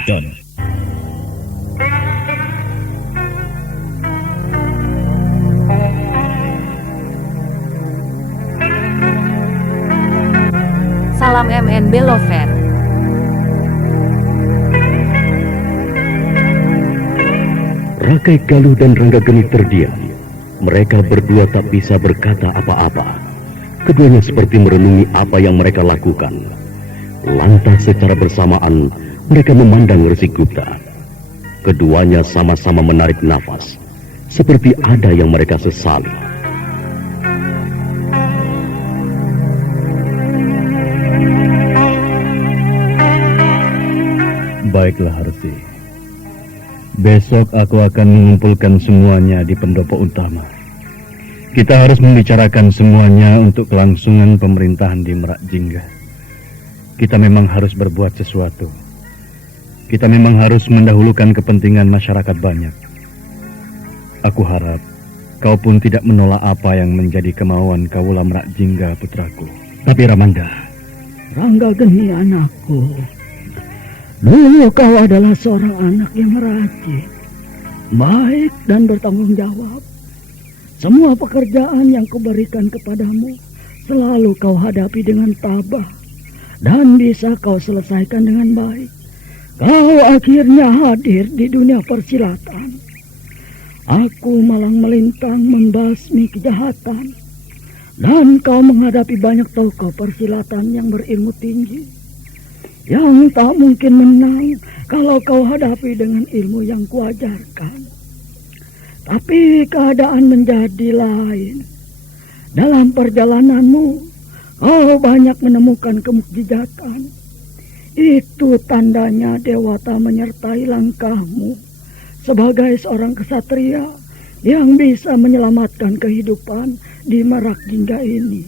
racun. Salam MNB Lover. Rakai Galuh dan Ranggageni terdiam. Mereka berdua tak bisa berkata apa-apa. Keduanya seperti merenungi apa yang mereka lakukan. Lantas secara bersamaan mereka memandang Resi Gupta. Keduanya sama-sama menarik nafas, seperti ada yang mereka sesali. Baiklah Resi. Besok aku akan mengumpulkan semuanya di pendopo utama. Kita harus membicarakan semuanya untuk kelangsungan pemerintahan di Merak Jingga. Kita memang harus berbuat sesuatu. Kita memang harus mendahulukan kepentingan masyarakat banyak. Aku harap kau pun tidak menolak apa yang menjadi kemauan Kawula Merak Jingga, putraku. Tapi Ramanda, Ranggageni anakku, dulu kau adalah seorang anak yang rajin, baik dan bertanggung jawab. Semua pekerjaan yang kuberikan kepadamu selalu kau hadapi dengan tabah dan bisa kau selesaikan dengan baik. Kau akhirnya hadir di dunia persilatan. Aku malang melintang membasmi kejahatan, dan kau menghadapi banyak tokoh persilatan yang berilmu tinggi yang tak mungkin menang kalau kau hadapi dengan ilmu yang kuajarkan. Tapi keadaan menjadi lain. Dalam perjalananmu, kau banyak menemukan kemukjizatan. Itu tandanya Dewata menyertai langkahmu sebagai seorang kesatria yang bisa menyelamatkan kehidupan di Merak Jingga ini.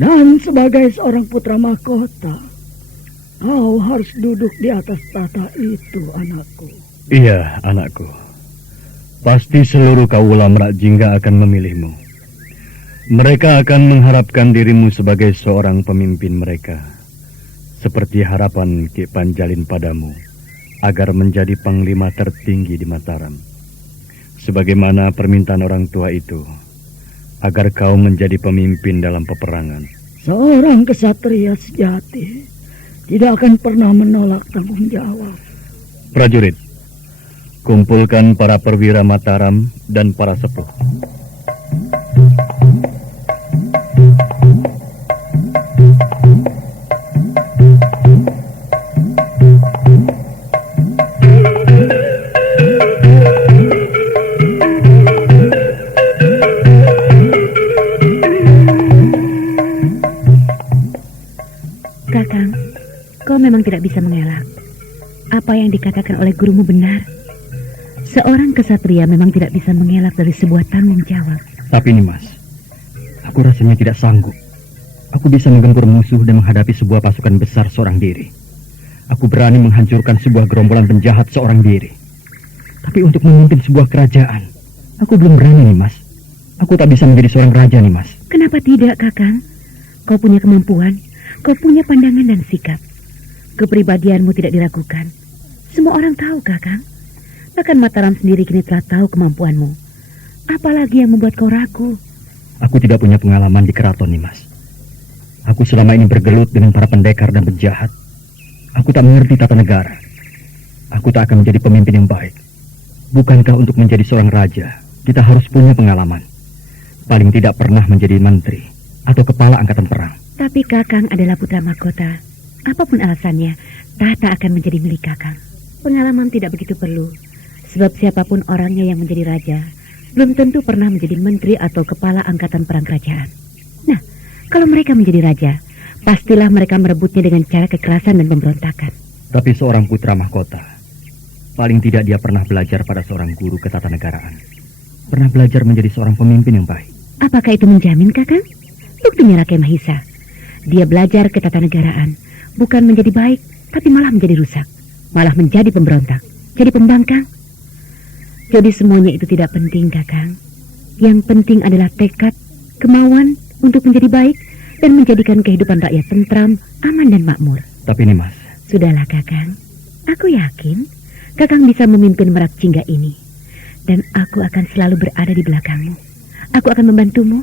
Dan sebagai seorang putra mahkota, kau harus duduk di atas tahta itu, anakku. Iya, anakku. Pasti seluruh Kawula Merak Jingga akan memilihmu. Mereka akan mengharapkan dirimu sebagai seorang pemimpin mereka. Seperti harapan Ki Panjalin padamu, agar menjadi panglima tertinggi di Mataram. Sebagaimana permintaan orang tua itu, agar kau menjadi pemimpin dalam peperangan. Seorang kesatria sejati tidak akan pernah menolak tanggung jawab. Prajurit, kumpulkan para perwira Mataram dan para sepuh. Kakang, kau memang tidak bisa mengelak. Apa yang dikatakan oleh gurumu benar. Seorang kesatria memang tidak bisa mengelak dari sebuah tanggung jawab. Tapi Nimas, aku rasanya tidak sanggup. Aku bisa menggempur musuh dan menghadapi sebuah pasukan besar seorang diri. Aku berani menghancurkan sebuah gerombolan penjahat seorang diri. Tapi untuk memimpin sebuah kerajaan, aku belum berani, Nimas. Aku tak bisa menjadi seorang raja, Nimas. Kenapa tidak, Kakang? Kau punya kemampuan, kau punya pandangan dan sikap. Kepribadianmu tidak diragukan. Semua orang tahu, Kakang. Bahkan Mataram sendiri kini telah tahu kemampuanmu. Apalagi yang membuat kau ragu? Aku tidak punya pengalaman di keraton, Nimas. Aku selama ini bergelut dengan para pendekar dan penjahat. Aku tak mengerti tata negara. Aku tak akan menjadi pemimpin yang baik. Bukankah untuk menjadi seorang raja, kita harus punya pengalaman? Paling tidak pernah menjadi menteri atau kepala angkatan perang. Tapi Kakang adalah putra mahkota. Apapun alasannya, tahta akan menjadi milik Kakang. Pengalaman tidak begitu perlu. Sebab siapapun orangnya yang menjadi raja, belum tentu pernah menjadi menteri atau kepala angkatan perang kerajaan. Nah, kalau mereka menjadi raja, pastilah mereka merebutnya dengan cara kekerasan dan pemberontakan. Tapi seorang putra mahkota, paling tidak dia pernah belajar pada seorang guru ketatanegaraan. Pernah belajar menjadi seorang pemimpin yang baik. Apakah itu menjamin, Kakang? Buktinya Rakai Mahisa. Dia belajar ketatanegaraan, bukan menjadi baik, tapi malah menjadi rusak. Malah menjadi pemberontak, jadi pembangkang. Jadi semuanya itu tidak penting, Kakang. Yang penting adalah tekad, kemauan untuk menjadi baik dan menjadikan kehidupan rakyat tentram, aman dan makmur. Tapi Nimas, Sudahlah, Kakang. Aku yakin Kakang bisa memimpin Merak Jingga ini. Dan aku akan selalu berada di belakangmu. Aku akan membantumu.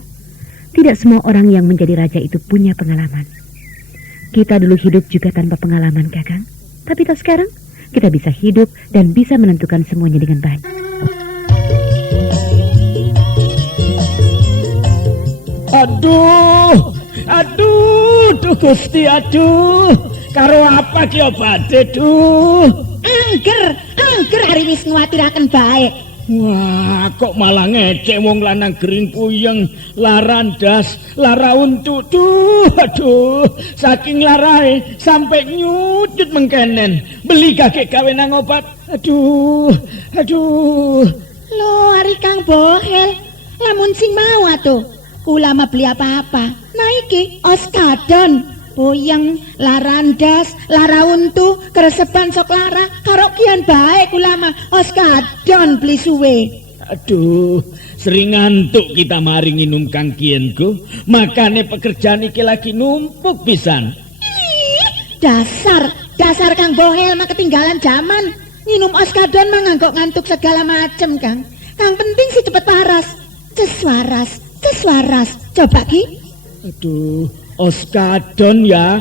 Tidak semua orang yang menjadi raja itu punya pengalaman. Kita dulu hidup juga tanpa pengalaman, Kakang. Tapi toh sekarang kita bisa hidup dan bisa menentukan semuanya dengan baik. Aduh, Gusti, aduh. Karo apa ki obate, Angger hari wis nguwatiraken bae. Wah, kok malah ngecek wong lanang gering puyeng, larandas, lara untu. Aduh, saking larae sampai nyucut mengkenen. Beli kakek gawe nang obat. Aduh. Lho, ari Kang Bohel, lamun sing mau atuh. Kula mah beli apa-apa. Nah iki Oskadon, puyeng, larandas, lara untu, keresepan sok lara, karo kian bae kula mah Oskadon beli suwe. Aduh, sering ngantuk kita mari nginum Kang Kienku. Makane pekerjaan iki lagi numpuk pisan. Dasar Kang Bohel mah ketinggalan zaman. Minum Oskadon mah nganggok ngantuk segala macem, Kang. Kang penting sih cepet waras. Ceswaras. Coba ki. Aduh, Oskadon ya.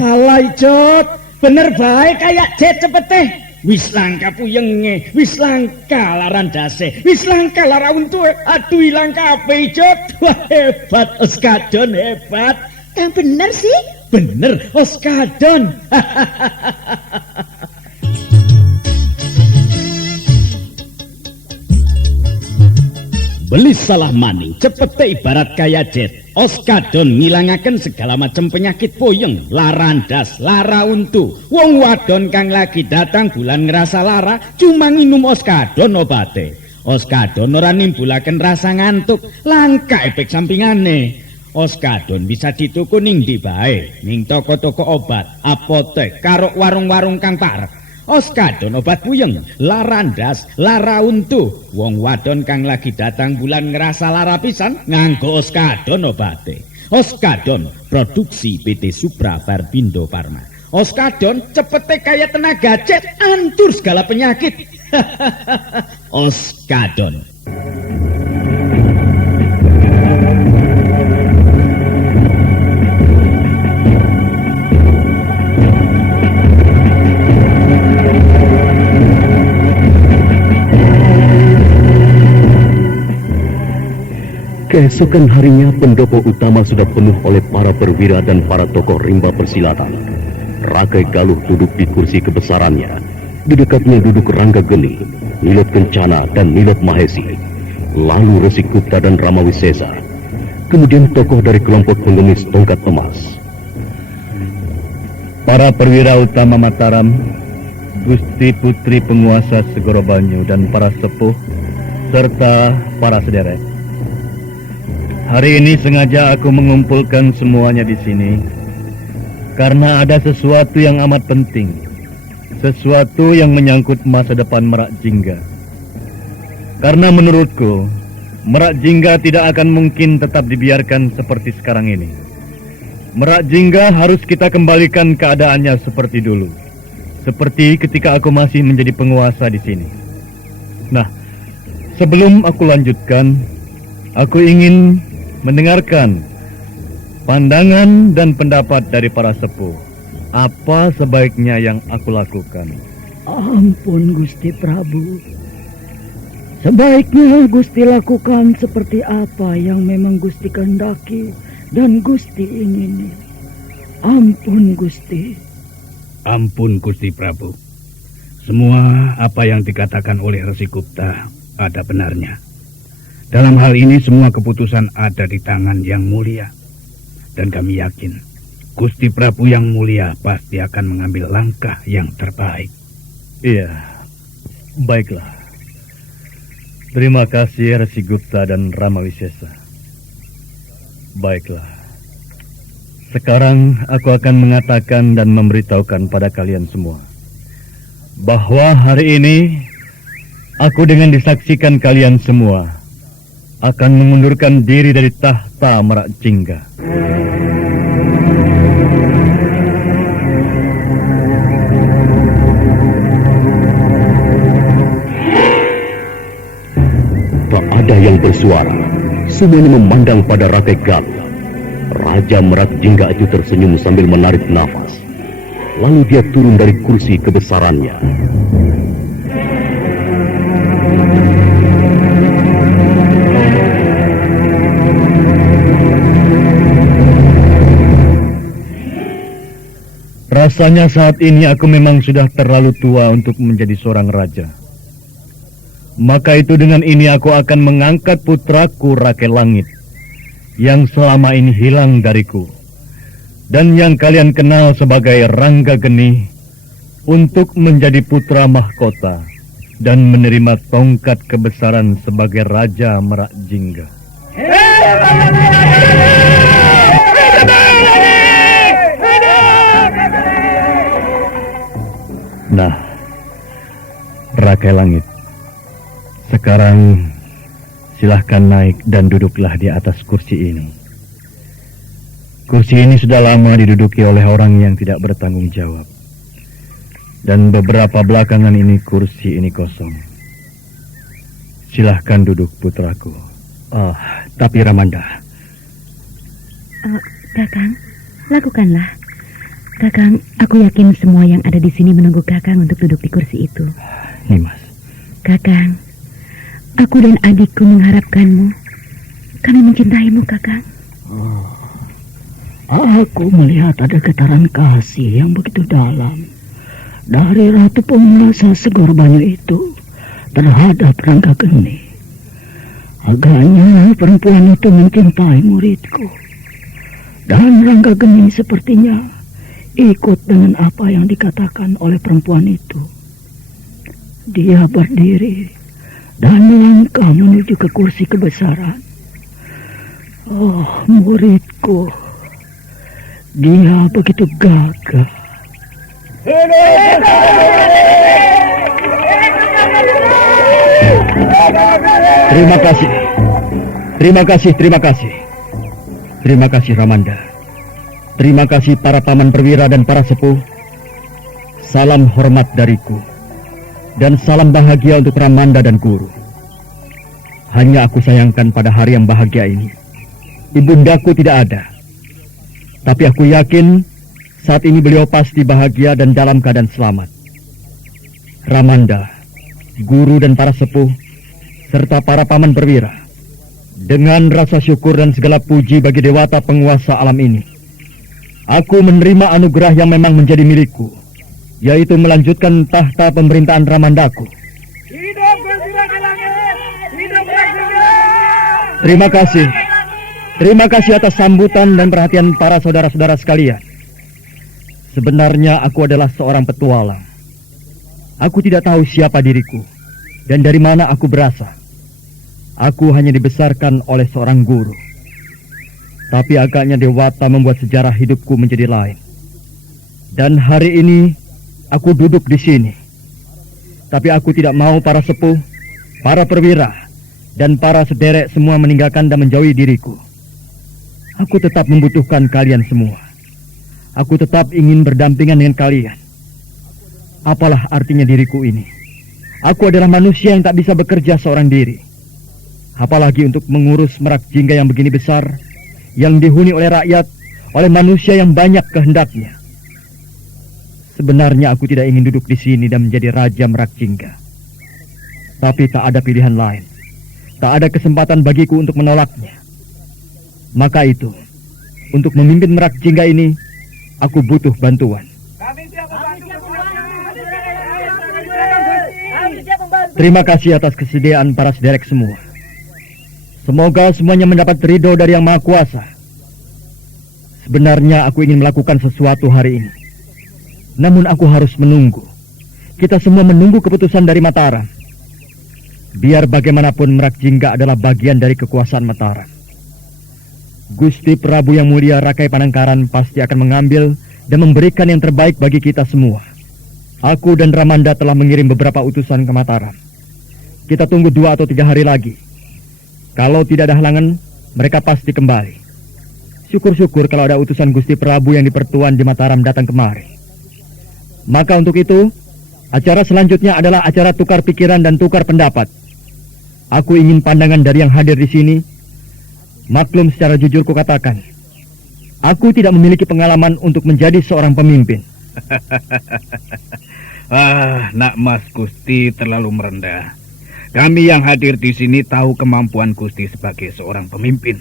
Alay Jot, bener baik kayak Jet cepet teh. Wis langka puyenge, wis langka larandase, wis langka lara untu. Aduh ilang kabeh Jot. Wah hebat Oskadon, hebat. Kang bener sih. Bener Oskadon. Beli salah maning, cepete ibarat kaya Jet. Oskadon ngilangaken segala macam penyakit puyeng, larandas, lara untu. Wong wadon kang lagi datang bulan ngerasa lara, cuma nginum Oskadon obate. Oskadon ora nimbulaken rasa ngantuk, langka efek sampingane. Oskadon bisa dituku ning ndi bae, ning toko-toko obat, apotek, karo warung-warung kang parek. Oskadon obat puyeng, larandas, lara untu. Wong wadon kang lagi datang bulan ngerasa lara pisan nganggo Oskadon obate. Oskadon produksi PT Supra Barbindo Pharma. Oskadon cepete kaya tenaga jet, antur segala penyakit. Oskadon. Keesokan harinya pendopo utama sudah penuh oleh para perwira dan para tokoh rimba persilatan. Rakai Galuh duduk di kursi kebesarannya. Di dekatnya duduk Rangga Geni, Nilot Kencana dan Nilot Mahesi. Lalu Resi Gupta dan Ramawisesa. Kemudian tokoh dari kelompok pengemis tongkat emas. Para perwira utama Mataram, Gusti Putri penguasa Segoro Banyu dan para sepuh, serta para sederek. Hari ini sengaja aku mengumpulkan semuanya di sini karena ada sesuatu yang amat penting, sesuatu yang menyangkut masa depan Merak Jingga. Karena menurutku, Merak Jingga tidak akan mungkin tetap dibiarkan seperti sekarang ini. Merak Jingga harus kita kembalikan keadaannya seperti dulu, seperti ketika aku masih menjadi penguasa di sini. Nah, sebelum aku lanjutkan, aku ingin mendengarkan pandangan dan pendapat dari para sepuh. Apa sebaiknya yang aku lakukan? Ampun Gusti Prabu. Sebaiknya Gusti lakukan seperti apa yang memang Gusti kehendaki dan Gusti ingini. Ampun Gusti. Ampun Gusti Prabu. Semua apa yang dikatakan oleh Resi Gupta ada benarnya. Dalam hal ini semua keputusan ada di tangan yang mulia. Dan kami yakin Gusti Prabu yang mulia pasti akan mengambil langkah yang terbaik. Iya, baiklah. Terima kasih Resi Gupta dan Ramawisesa. Baiklah. Sekarang aku akan mengatakan dan memberitahukan pada kalian semua bahwa hari ini aku dengan disaksikan kalian semua akan mengundurkan diri dari tahta Merak Jingga. bersuara. Semuanya memandang pada Rakai Galuh. Raja Merak Jingga itu tersenyum sambil menarik nafas. Lalu dia turun dari kursi kebesarannya. Rasanya saat ini aku memang sudah terlalu tua untuk menjadi seorang raja. Maka itu dengan ini aku akan mengangkat putraku Rakai Langit yang selama ini hilang dariku dan yang kalian kenal sebagai Rangga Geni untuk menjadi putra mahkota dan menerima tongkat kebesaran sebagai Raja Merak Jingga. Nah, Rakai Langit, sekarang silahkan naik dan duduklah di atas kursi ini. Kursi ini sudah lama diduduki oleh orang yang tidak bertanggung jawab. Dan beberapa belakangan ini kursi ini kosong. Silahkan duduk, putraku. Tapi Ramanda. Kakang, lakukanlah. Kakang, aku yakin semua yang ada di sini menunggu Kakang untuk duduk di kursi itu. Nimas. Kakang, aku dan adikku mengharapkanmu. Kami mencintaimu, Kakang. Aku melihat ada getaran kasih yang begitu dalam dari Ratu Penguasa Segor Banyu itu terhadap Rangga Geni. Agaknya perempuan itu mencintai muridku. Dan Rangga Geni sepertinya ikut dengan apa yang dikatakan oleh perempuan itu. Dia berdiri dan melangkah menuju ke kursi kebesaran. Oh, muridku. Dia begitu gagah. Terima kasih. Terima kasih, terima kasih. Terima kasih Ramanda. Terima kasih para paman perwira dan para sepuh. Salam hormat dariku. Dan salam bahagia untuk Ramanda dan guru. Hanya aku sayangkan pada hari yang bahagia ini, ibundaku tidak ada. Tapi aku yakin saat ini beliau pasti bahagia dan dalam keadaan selamat. Ramanda, guru dan para sepuh, serta para paman perwira, dengan rasa syukur dan segala puji bagi Dewata Penguasa alam ini, aku menerima anugerah yang memang menjadi milikku, yaitu melanjutkan tahta pemerintahan Ramandaku. Terima kasih. Terima kasih atas sambutan dan perhatian para saudara-saudara sekalian. Sebenarnya aku adalah seorang petualang. Aku tidak tahu siapa diriku dan dari mana aku berasal. Aku hanya dibesarkan oleh seorang guru. Tapi agaknya Dewata membuat sejarah hidupku menjadi lain. Dan hari ini aku duduk di sini. Tapi aku tidak mau para sepuh, para perwira, dan para sederek semua meninggalkan dan menjauhi diriku. Aku tetap membutuhkan kalian semua. Aku tetap ingin berdampingan dengan kalian. Apalah artinya diriku ini? Aku adalah manusia yang tak bisa bekerja seorang diri. Apalagi untuk mengurus Merak Jingga yang begini besar, yang dihuni oleh rakyat, oleh manusia yang banyak kehendaknya. Sebenarnya aku tidak ingin duduk di sini dan menjadi Raja Merak Jingga. Tapi tak ada pilihan lain. Tak ada kesempatan bagiku untuk menolaknya. Maka itu, untuk memimpin Merak Jingga ini, aku butuh bantuan. Terima kasih atas kesediaan para sederek semua. Semoga semuanya mendapat ridho dari Yang Maha Kuasa. Sebenarnya aku ingin melakukan sesuatu hari ini. Namun aku harus menunggu. Kita semua menunggu keputusan dari Mataram. Biar bagaimanapun Merak Jingga adalah bagian dari kekuasaan Mataram. Gusti Prabu yang mulia Rakai Panangkaran pasti akan mengambil dan memberikan yang terbaik bagi kita semua. Aku dan Ramanda telah mengirim beberapa utusan ke Mataram. Kita tunggu 2 atau 3 hari lagi. Kalau tidak ada halangan, mereka pasti kembali. Syukur-syukur kalau ada utusan Gusti Prabu yang dipertuan di Mataram datang kemari. Maka untuk itu, acara selanjutnya adalah acara tukar pikiran dan tukar pendapat. Aku ingin pandangan dari yang hadir di sini. Maklum, secara jujur kukatakan, aku tidak memiliki pengalaman untuk menjadi seorang pemimpin. Nak Mas Gusti terlalu merendah. Kami yang hadir di sini tahu kemampuan Gusti sebagai seorang pemimpin.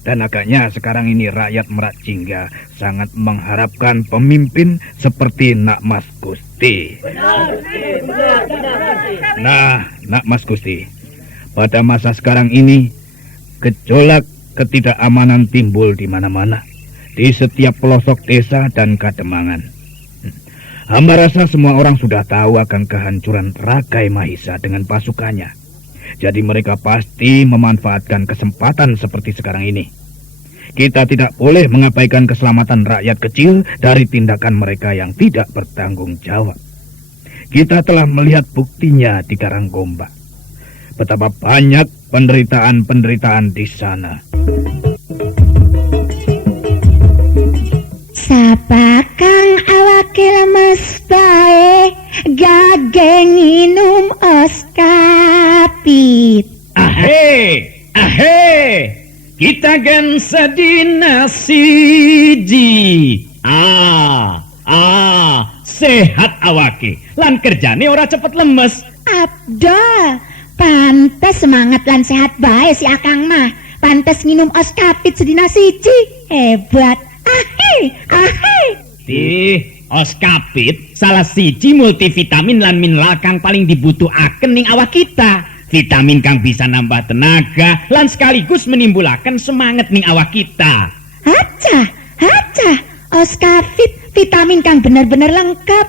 Dan agaknya sekarang ini rakyat Merak Jingga sangat mengharapkan pemimpin seperti Nak Mas Gusti. Nah, Nak Mas Gusti, pada masa sekarang ini gejolak ketidakamanan timbul di mana-mana, di setiap pelosok desa dan kademangan. Hamba rasa semua orang sudah tahu akan kehancuran Rakai Mahisa dengan pasukannya. Jadi mereka pasti memanfaatkan kesempatan seperti sekarang ini. Kita tidak boleh mengabaikan keselamatan rakyat kecil dari tindakan mereka yang tidak bertanggung jawab. Kita telah melihat buktinya di Karanggombak. Betapa banyak penderitaan-penderitaan di sana. Sapa kang awake lemes bae, gage nginum oskapit. Ahe, kita kan sedina siji. Sehat awake, lan kerjane ora cepet lemes. Abdol, pantes semangat lan sehat bae si akang mah. Pantes nginum oskapit sedina siji. Hebat. Oskapit salah siji multivitamin lan mineral kang paling dibutuhaken ning awak kita. Vitamin kang bisa nambah tenaga lan sekaligus menimbulaken semangat ning awak kita. Haca, oskapit vitamin kang bener-bener lengkap.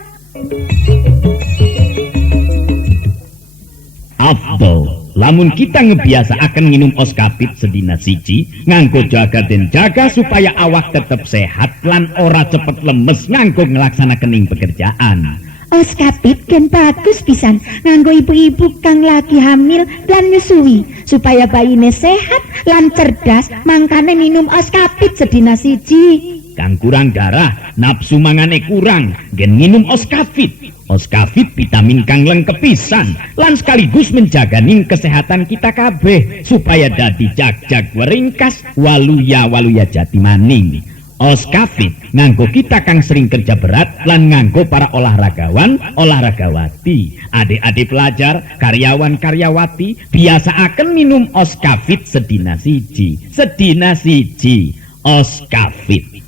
Afdol, lamun kita ngebiasa akan minum oskapit sedina siji, nganggo jaga dan jaga supaya awak tetap sehat lan ora cepet lemes nganggo ngelaksanakan ing pekerjaan. Oskapit kan bagus pisan nganggo ibu-ibu kang lagi hamil lan nyusui supaya bayine sehat lan cerdas, mangkane minum oskapit sedina siji. Kang kurang darah, nafsu mangane kurang, gen minum oskapit. Oskapit vitamin kang lengkep pisan lan sekaligus menjaganing kesehatan kita kabeh supaya dadi jag-jag weringkas, waluya jati maning. Oskapit nganggo kita kang sering kerja berat lan nganggo para olahragawan, olahragawati, adik-adik pelajar, karyawan-karyawati biasa akan minum oskapit sedina siji.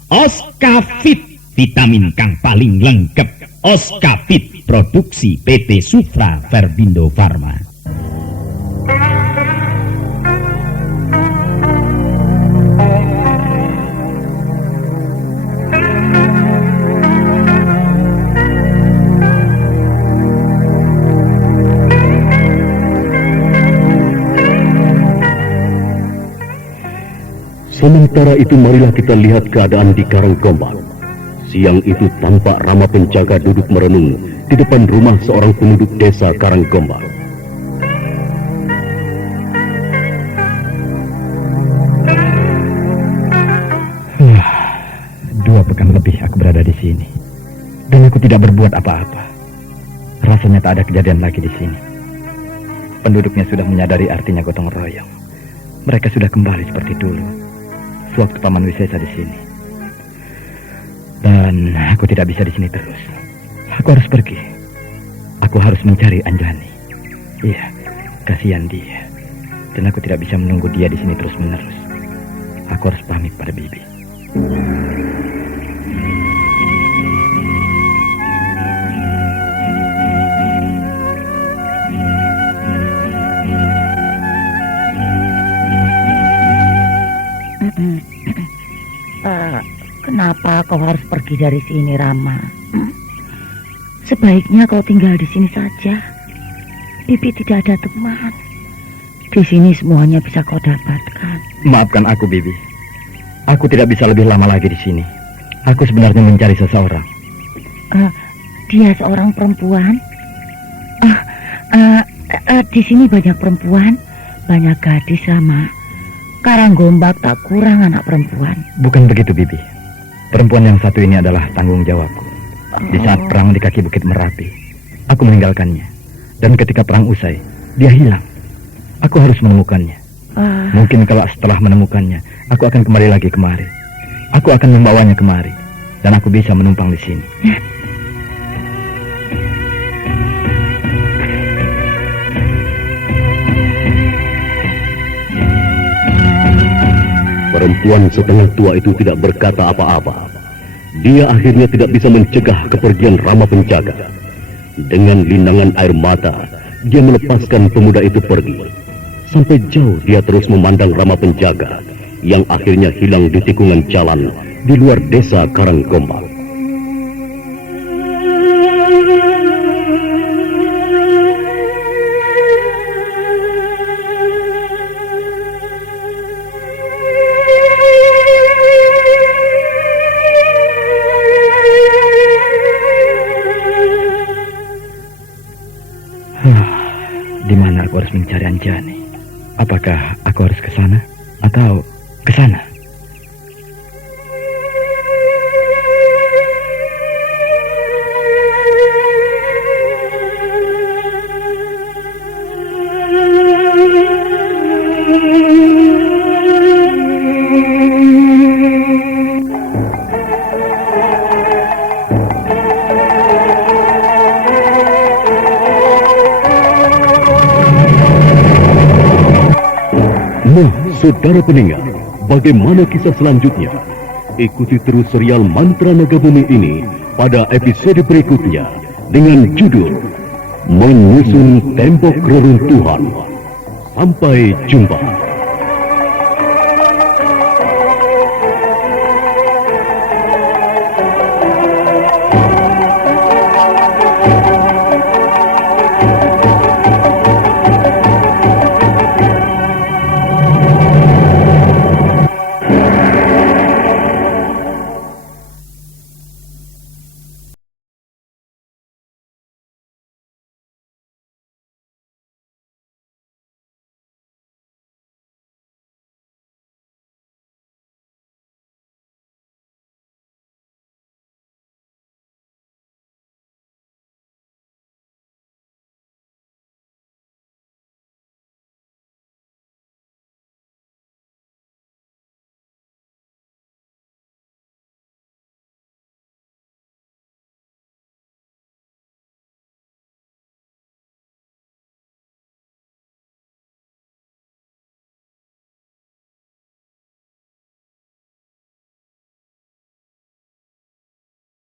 Oskapit vitamin kang paling lengkep. Oskapit produksi PT Sufra Verbindo Farma. Sementara itu marilah kita lihat keadaan di Karanggombak. Siang itu tampak Rama penjaga duduk merenung di depan rumah seorang penduduk desa Karanggombak. Dua pekan lebih aku berada di sini, dan aku tidak berbuat apa-apa. Rasanya tak ada kejadian lagi di sini. Penduduknya sudah menyadari artinya gotong royong. Mereka sudah kembali seperti dulu, sewaktu Paman Wisesa di sini. Dan aku tidak bisa di sini terus. Aku harus pergi. Aku harus mencari Anjani. Iya, kasihan dia. Dan aku tidak bisa menunggu dia di sini terus-menerus. Aku harus pamit pada Bibi. Kenapa kau harus pergi dari sini, Rama? Sebaiknya kau tinggal di sini saja. Bibi tidak ada teman. Di sini semuanya bisa kau dapatkan. Maafkan aku, Bibi. Aku tidak bisa lebih lama lagi di sini. Aku sebenarnya mencari seseorang. Dia seorang perempuan. Di sini banyak perempuan, banyak gadis, Rama. Karanggombak tak kurang anak perempuan. Bukan begitu, Bibi. Perempuan yang satu ini adalah tanggung jawabku. Di saat perang di kaki Bukit Merapi, aku meninggalkannya. Dan ketika perang usai, dia hilang. Aku harus menemukannya. Mungkin kalau setelah menemukannya, aku akan kembali lagi kemari. Aku akan membawanya kemari, dan aku bisa menumpang di sini. Perempuan setengah tua itu tidak berkata apa-apa. Dia akhirnya tidak bisa mencegah kepergian Rama Penjaga. Dengan linangan air mata, dia melepaskan pemuda itu pergi. Sampai jauh dia terus memandang Rama Penjaga yang akhirnya hilang di tikungan jalan di luar desa Karanggombal. Di mana aku harus mencari Anjani? Apakah aku harus ke sana atau ke sana? Nah, saudara pendengar, bagaimana kisah selanjutnya? Ikuti terus serial Mantra Naga Bumi ini pada episode berikutnya dengan judul Menyusun Tembok Reruntuhan. Sampai jumpa.